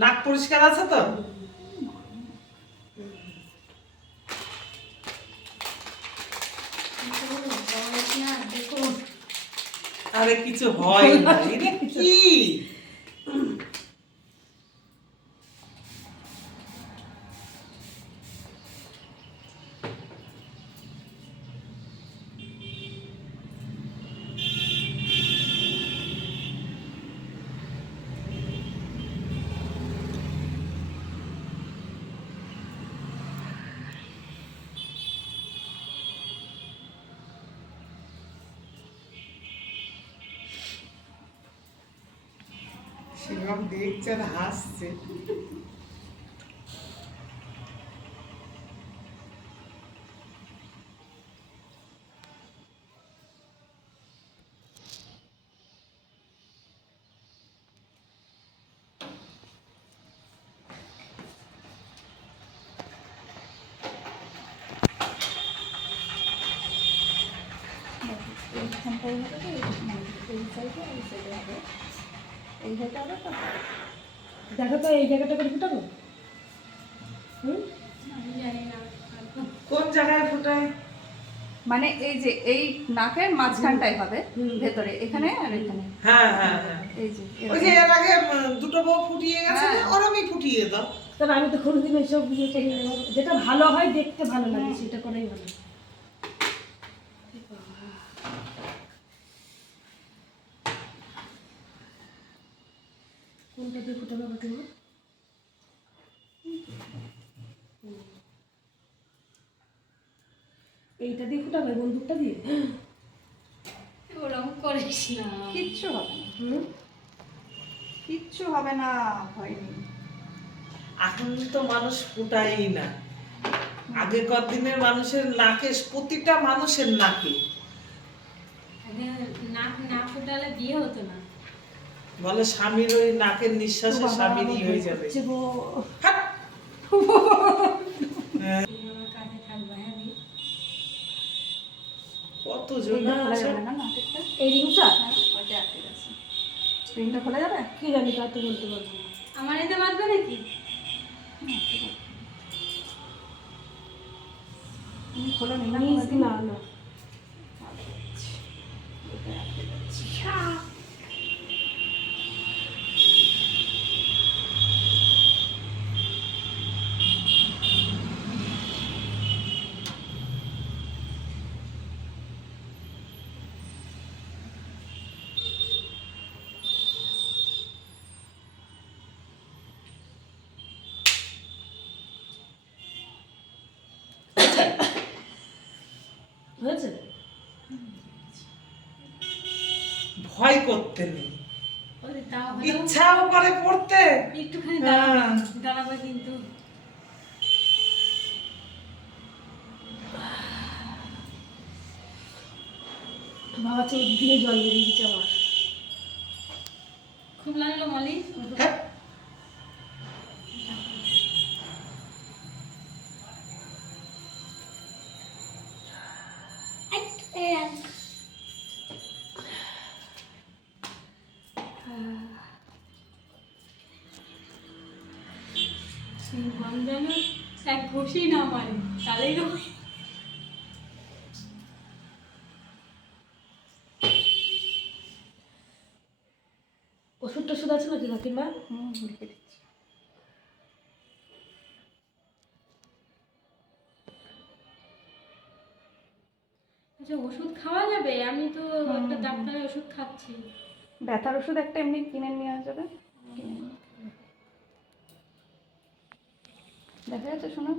নাক পরিষ্কার আছে তো? আরে কিছু হয় না, এটা কি? শিবম দেখছে আর হাসছে। দেখো তো এই জায়গাটা করে ফুটাবো। কোন জায়গায় ফোটায়? মানে এই যে এই নাকের মাঝখানটাই হবে ভেতরে, এখানে আর এখানে। হ্যাঁ হ্যাঁ হ্যাঁ, এই যে ওই যে এর আগে দুটো বউ ফুটিয়ে গেছে না, ওরমই ফুটিয়ে দাও। তবে আমি তো কোনোদিন এসব যেটা ভালো হয়, দেখতে ভালো লাগে সেটা করাই ভালো। কোনটা দিয়ে ফুটাবো তুমি? এইটা দিয়ে ফুটাবে, বন্দুকটা দিয়ে? ওরকম করিস না, কিচ্ছু হবে না। কিচ্ছু হবে না, হয়নি। এখন তো মানুষ ফুটাই না। আগেকার দিনের মানুষের নাকে, প্রতিটা মানুষের নাকে নাক না ফুটালে বিয়ে হতো না। বলে স্বামীর ওই নাকের নিঃশ্বাসে স্বামীরই হয়ে যাবে। হাট! কাজে থাকবে। হ্যাঁ কত জন আছে না নাকেরটা, এই রিংটা ওইটা আটকে গেছে। রিংটা খোলা যাবে? কি জানি, তা তো বলতে পারবো না। আমার এতে বাঁধবে নাকি? তুমি খোলো নি না? না না, হয়েছে। ভয় করতে নেই, ওরে তাও হলো ইচ্ছাও করে পড়তে। একটুখানি দাঁড়াবে কিন্তু। বাবা চোখ দিয়ে জল বেরিয়ে দিচ্ছে আমার। খুব লাগলো মলি। হ্যাঁ, সেই ভান যেন এক ঘষি না মারে, তাহলেই তো। ওষুধ টষুধ আছে নাকি কাকিমা? লিখে দিচ্ছি। আচ্ছা, ওষুধ খাওয়া যাবে? আমি তো একটা ডাক্তারের ওষুধ খাচ্ছি। ব্যথার ওষুধ একটা এমনি কিনে নিয়ে আসা যাবে। দেখা যাচ্ছে, শোনো।